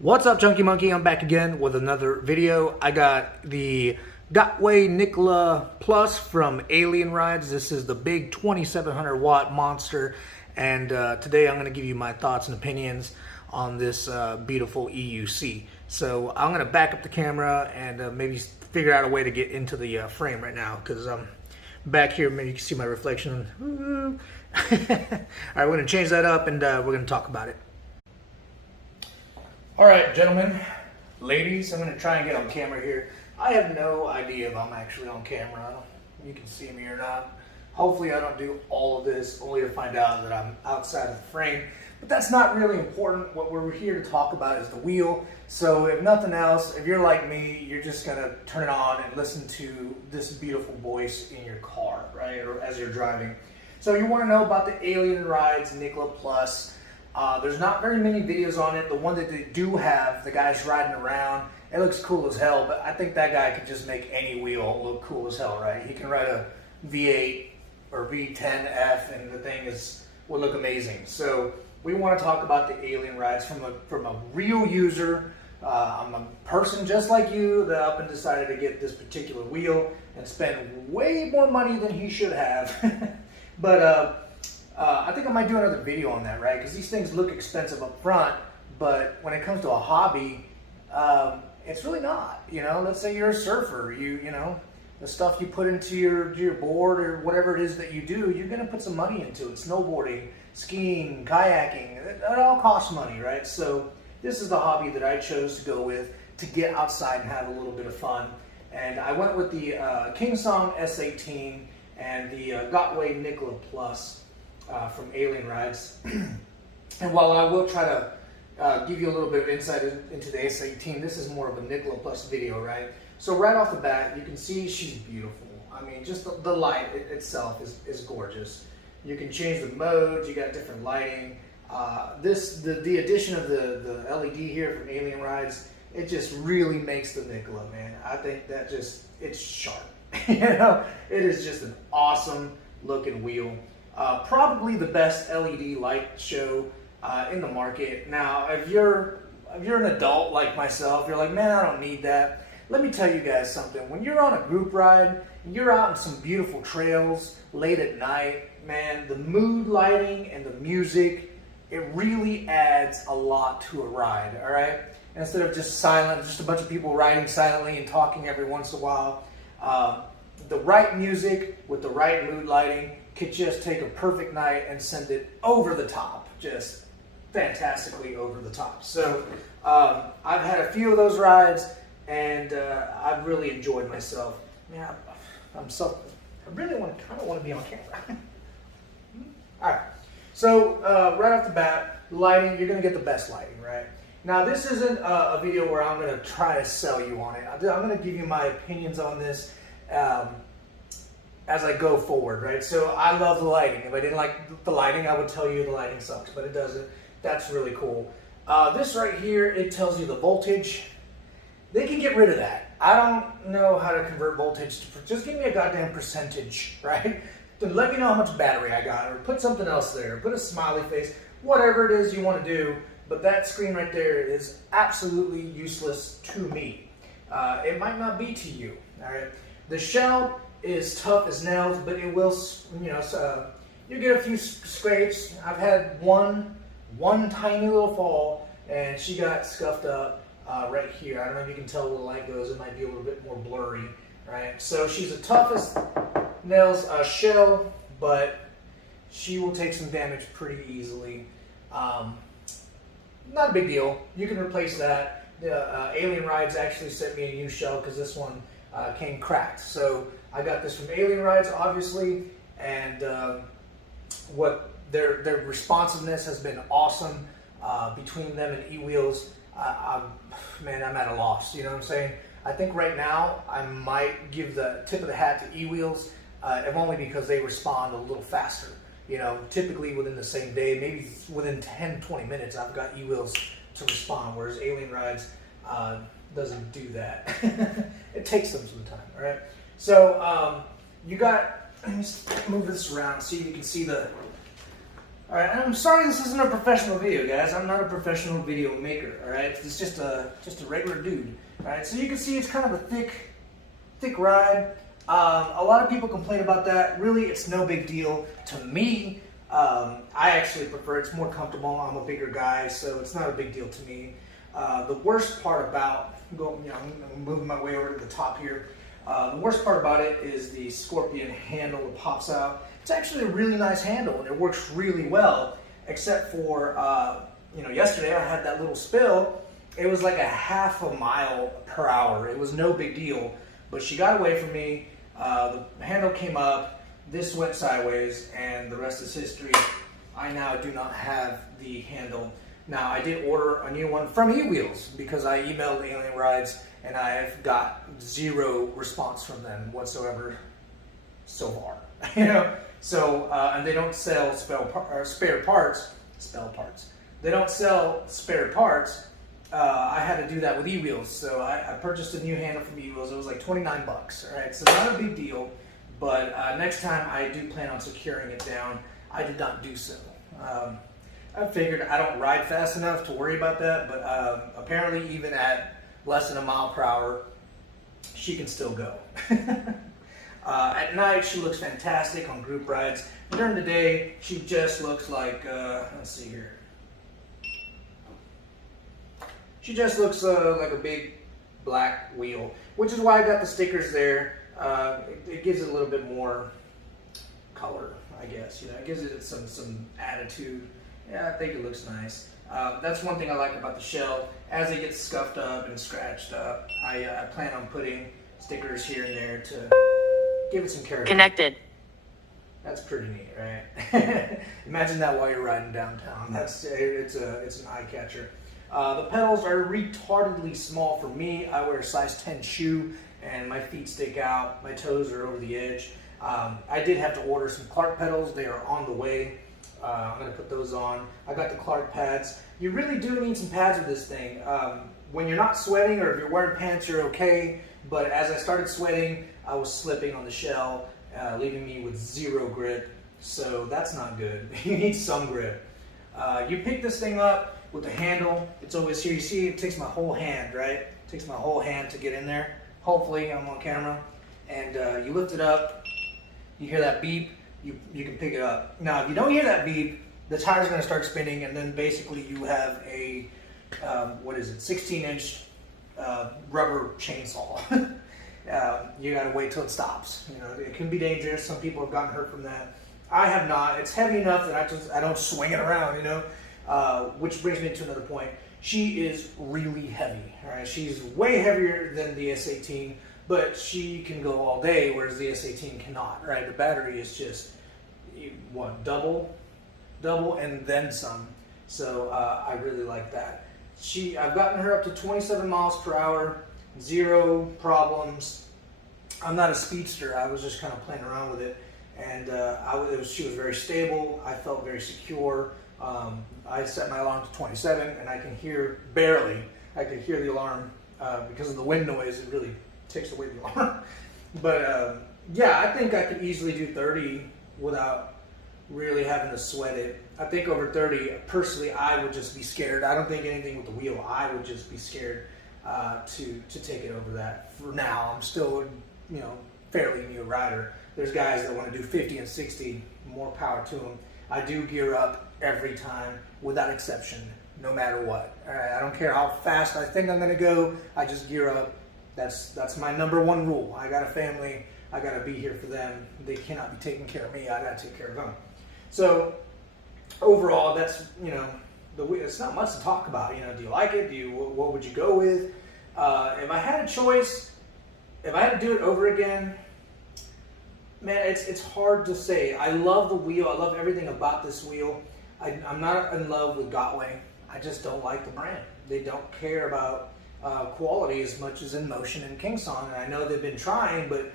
What's up, Chunky Monkey? I'm back again with another video. I got the Nikola Plus from Alien Rides. This is the big 2700 watt monster, and today I'm going to give you my thoughts and opinions on this beautiful EUC. So I'm going to back up the camera and maybe figure out a way to get into the frame right now, because I'm back here. Maybe you can see my reflection. All right, we're going to change that up and we're going to talk about it. All right, gentlemen, ladies, I'm going to try and get on camera here. I have no idea if I'm actually on camera. You can see me or not. Hopefully I don't do all of this only to find out that I'm outside of the frame. But that's not really important. What we're here to talk about is the wheel. So if nothing else, if you're like me, you're just going to turn it on and listen to this beautiful voice in your car, right, or as you're driving. So you want to know about the Alien Rides Nikola Plus. There's not very many videos on it. The one that they do have, the guy's riding around, it looks cool as hell, but I think that guy could just make any wheel look cool as hell, right? He can ride a V8 or V10F and the thing would look amazing. So we want to talk about the Alien Rides from a real user. I'm a person just like you that up and decided to get this particular wheel and spend way more money than he should have. But I think I might do another video on that, right? Because these things look expensive up front, but when it comes to a hobby, it's really not. You know, let's say you're a surfer. You know, the stuff you put into your board or whatever it is that you do, you're going to put some money into it. Snowboarding, skiing, kayaking, it all costs money, right? So this is the hobby that I chose to go with to get outside and have a little bit of fun. And I went with the Kingsong S18 and the Gotway Nikola Plus. From Alien Rides. And while I will try to give you a little bit of insight into the S18, this is more of a Nikola Plus video, right? So right off the bat, you can see she's beautiful. I mean, just the light itself is gorgeous. You can change the modes, you got different lighting. The addition of the LED here from Alien Rides, it just really makes the Nikola, man. I think that it's sharp. You know, it is just an awesome looking wheel. Probably the best LED light show in the market. Now, if you're an adult like myself, you're like, man, I don't need that. Let me tell you guys something. When you're on a group ride, you're out on some beautiful trails late at night, man, the mood lighting and the music, it really adds a lot to a ride, all right? Instead of just a bunch of people riding silently and talking every once in a while, the right music with the right mood lighting could just take a perfect night and send it over the top, just fantastically over the top. So I've had a few of those rides, and I've really enjoyed myself. Man, I really kind of want to be on camera. All right, so right off the bat, lighting, you're going to get the best lighting, right? Now, this isn't a video where I'm going to try to sell you on it. I'm going to give you my opinions on this as I go forward, right? So I love the lighting. If I didn't like the lighting, I would tell you the lighting sucks, but it doesn't. That's really cool. This right here, it tells you the voltage. They can get rid of that. I don't know how to convert voltage. Just give me a goddamn percentage, right? Then let me know how much battery I got, or put something else there. Put a smiley face, whatever it is you want to do. But that screen right there is absolutely useless to me. It might not be to you, all right? The shell is tough as nails, but it will, you know, you get a few scrapes. I've had one tiny little fall, and she got scuffed up right here. I don't know if you can tell where the light goes. It might be a little bit more blurry, right? So she's a tough as nails shell, but she will take some damage pretty easily. Not a big deal. You can replace that. The Alien Rides actually sent me a new shell because this one came cracked. So I got this from Alien Rides, obviously, and what their responsiveness has been awesome between them and eWheels. Man, I'm at a loss. You know what I'm saying? I think right now I might give the tip of the hat to eWheels, if only because they respond a little faster. You know, typically within the same day, maybe within 10-20 minutes, I've got eWheels to respond, whereas Alien Rides doesn't do that. It takes them some time, all right? So you got, let me just move this around so you can see the Alright, I'm sorry this isn't a professional video, guys. I'm not a professional video maker, alright? It's just a regular dude. Alright, so you can see it's kind of a thick ride. A lot of people complain about that. Really, it's no big deal. To me, I actually prefer it. It's more comfortable. I'm a bigger guy, so it's not a big deal to me. The worst part about, I'm moving my way over to the top here. The worst part about it is the Scorpion handle that pops out. It's actually a really nice handle and it works really well, except for, yesterday I had that little spill. It was like a half a mile per hour. It was no big deal, but she got away from me. The handle came up, this went sideways, and the rest is history. I now do not have the handle. Now, I did order a new one from eWheels because I emailed Alien Rides and I have got zero response from them whatsoever so far. So, and they don't sell spare parts. They don't sell spare parts. I had to do that with eWheels, so I purchased a new handle from eWheels. It was like 29 bucks. All right, so not a big deal. But next time I do plan on securing it down. I did not do so. I figured I don't ride fast enough to worry about that, but apparently even at less than a mile per hour, she can still go. At night, she looks fantastic on group rides. During the day, she just looks like, let's see here. She just looks like a big black wheel, which is why I got the stickers there. It gives it a little bit more color, I guess. It gives it some attitude. Yeah, I think it looks nice. That's one thing I like about the shell. As it gets scuffed up and scratched up, I plan on putting stickers here and there to give it some character. Connected. That's pretty neat, right? Imagine that while you're riding downtown. It's an eye catcher. The pedals are retardedly small for me. I wear a size 10 shoe and my feet stick out. My toes are over the edge. I did have to order some Clark pedals. They are on the way. I'm going to put those on. I got the Clark pads. You really do need some pads with this thing. When you're not sweating or if you're wearing pants, you're okay. But as I started sweating, I was slipping on the shell, leaving me with zero grip. So that's not good. You need some grip. You pick this thing up with the handle. It's always here. You see, it takes my whole hand, right? It takes my whole hand to get in there. Hopefully, I'm on camera. And you lift it up. You hear that beep. You can pick it up. Now, if you don't hear that beep, the tire's going to start spinning, and then basically you have a 16-inch rubber chainsaw. You got to wait till it stops. It can be dangerous. Some people have gotten hurt from that. I have not. It's heavy enough that I don't swing it around. Which brings me to another point. She is really heavy. All right, she's way heavier than the S18. But she can go all day, whereas the S18 cannot, right? The battery is just, double, and then some. So I really like that. I've gotten her up to 27 miles per hour, zero problems. I'm not a speedster. I was just kind of playing around with it, and she was very stable. I felt very secure. I set my alarm to 27, and I can hear barely. I can hear the alarm because of the wind noise. It really takes away the alarm. But yeah, I think I could easily do 30 without really having to sweat it. I think over 30, personally, I would just be scared. I don't think anything with the wheel. I would just be scared to take it over that. For now, I'm still, fairly new rider. There's guys that want to do 50 and 60. More power to them. I do gear up every time, without exception, no matter what. All right, I don't care how fast I think I'm going to go. I just gear up. That's my number one rule. I got a family. I got to be here for them. They cannot be taking care of me. I got to take care of them. So overall, that's, it's not much to talk about. Do you like it? What would you go with? If I had a choice, if I had to do it over again, man, it's hard to say. I love the wheel. I love everything about this wheel. I'm not in love with Gotway. I just don't like the brand. They don't care about quality as much as in Motion and Kingsong, and I know they've been trying, but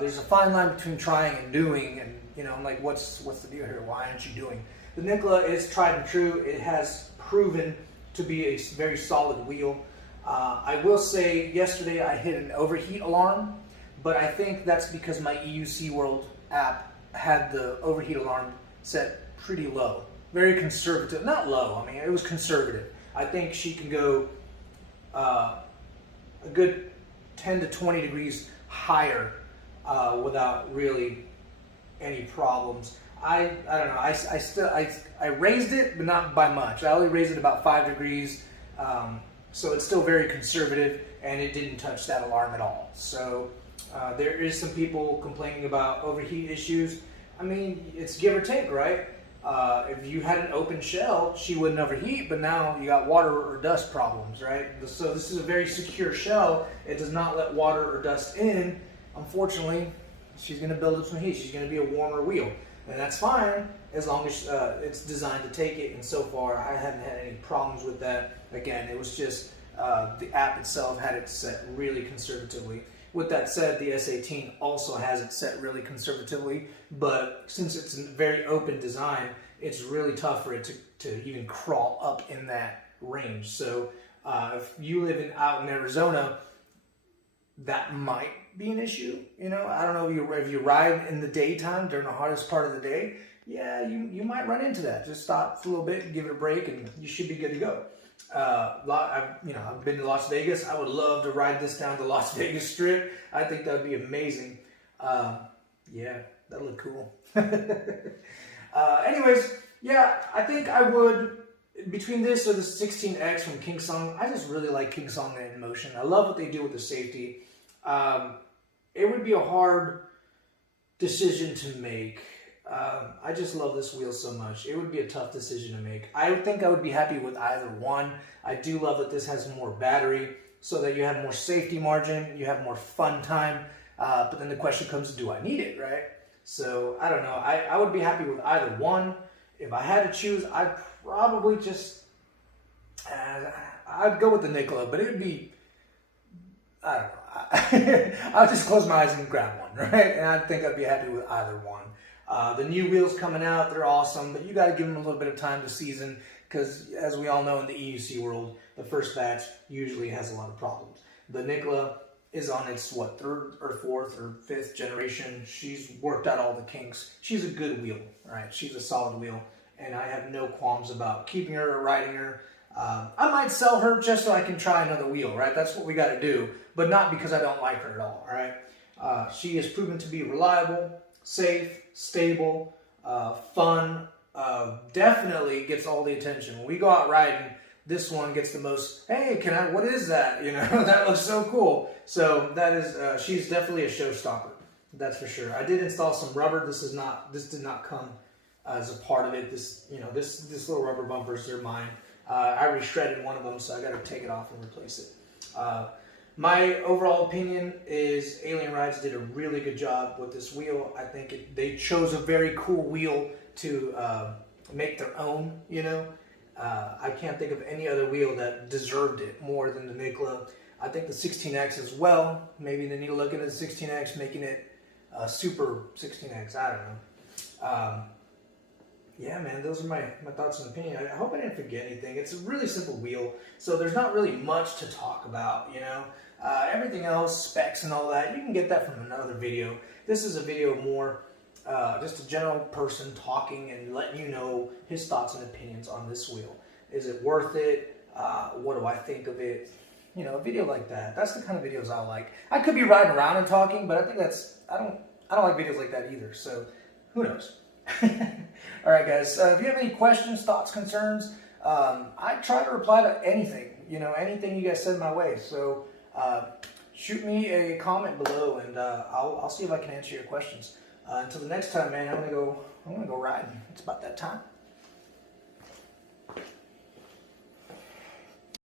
there's a fine line between trying and doing, and I'm like, what's the deal here? Why aren't you doing? The Nikola is tried and true. It has proven to be a very solid wheel. I will say yesterday I hit an overheat alarm, but I think that's because my EUC World app had the overheat alarm set pretty low. very conservative, not low. I mean, it was conservative. I think she can go a good 10 to 20 degrees higher without really any problems. I don't know. I raised it, but not by much. I only raised it about 5 degrees, so it's still very conservative, and it didn't touch that alarm at all. So there is some people complaining about overheat issues. I mean, it's give or take, right? If you had an open shell, she wouldn't overheat, but now you got water or dust problems, right? So this is a very secure shell. It does not let water or dust in. Unfortunately, she's going to build up some heat. She's going to be a warmer wheel. And that's fine as long as it's designed to take it. And so far, I haven't had any problems with that. Again, it was just the app itself had it set really conservatively. With that said, the S18 also has it set really conservatively, but since it's a very open design, it's really tough for it to even crawl up in that range. So if you live out in Arizona, that might be an issue. You know, I don't know if you ride in the daytime during the hottest part of the day, yeah, you might run into that. Just stop for a little bit and give it a break, and you should be good to go. I've been to Las Vegas. I would love to ride this down the Las Vegas Strip. I think that would be amazing. Yeah, that'd look cool. Anyways, yeah, I think I would, between this or the 16X from Kingsong, I just really like Kingsong in motion. I love what they do with the safety. It would be a hard decision to make. I just love this wheel so much. It would be a tough decision to make. I think I would be happy with either one. I do love that this has more battery so that you have more safety margin, you have more fun time. But then the question comes, do I need it, right? So I don't know. I would be happy with either one. If I had to choose, I'd probably just, I'd go with the Nikola, but it would be, I don't know. I'll just close my eyes and grab one, right? And I think I'd be happy with either one. The new wheels coming out, they're awesome, but you got to give them a little bit of time to season because, as we all know in the EUC world, the first batch usually has a lot of problems. The Nikola is on its, third or fourth or fifth generation. She's worked out all the kinks. She's a good wheel, right? She's a solid wheel, and I have no qualms about keeping her or riding her. I might sell her just so I can try another wheel, right? That's what we got to do, but not because I don't like her at all, all right? She has proven to be reliable, safe, stable, fun, definitely gets all the attention. When we go out riding, this one gets the most, hey, what is that? You know, that looks so cool. So that is, she's definitely a showstopper. That's for sure. I did install some rubber. This did not come as a part of it. This little rubber bumpers, they're mine. I re-shredded one of them, so I got to take it off and replace it. My overall opinion is Alien Rides did a really good job with this wheel. I think they chose a very cool wheel to make their own, you know. I can't think of any other wheel that deserved it more than the Nikola. I think the 16X as well. Maybe they need to look at the 16X, making it a super 16X. I don't know. Yeah, man, those are my thoughts and opinion. I hope I didn't forget anything. It's a really simple wheel, so there's not really much to talk about, you know. Everything else, specs and all that, you can get that from another video. This is a video more just a general person talking and letting you know his thoughts and opinions on this wheel. Is it worth it? What do I think of it? You know, a video like that. That's the kind of videos I like. I could be riding around and talking, but I think I don't like videos like that either. So who knows? All right, guys. If you have any questions, thoughts, concerns, I try to reply to anything. You know, anything you guys send my way. So shoot me a comment below, and I'll see if I can answer your questions. Until the next time, man, I'm gonna go riding. It's about that time.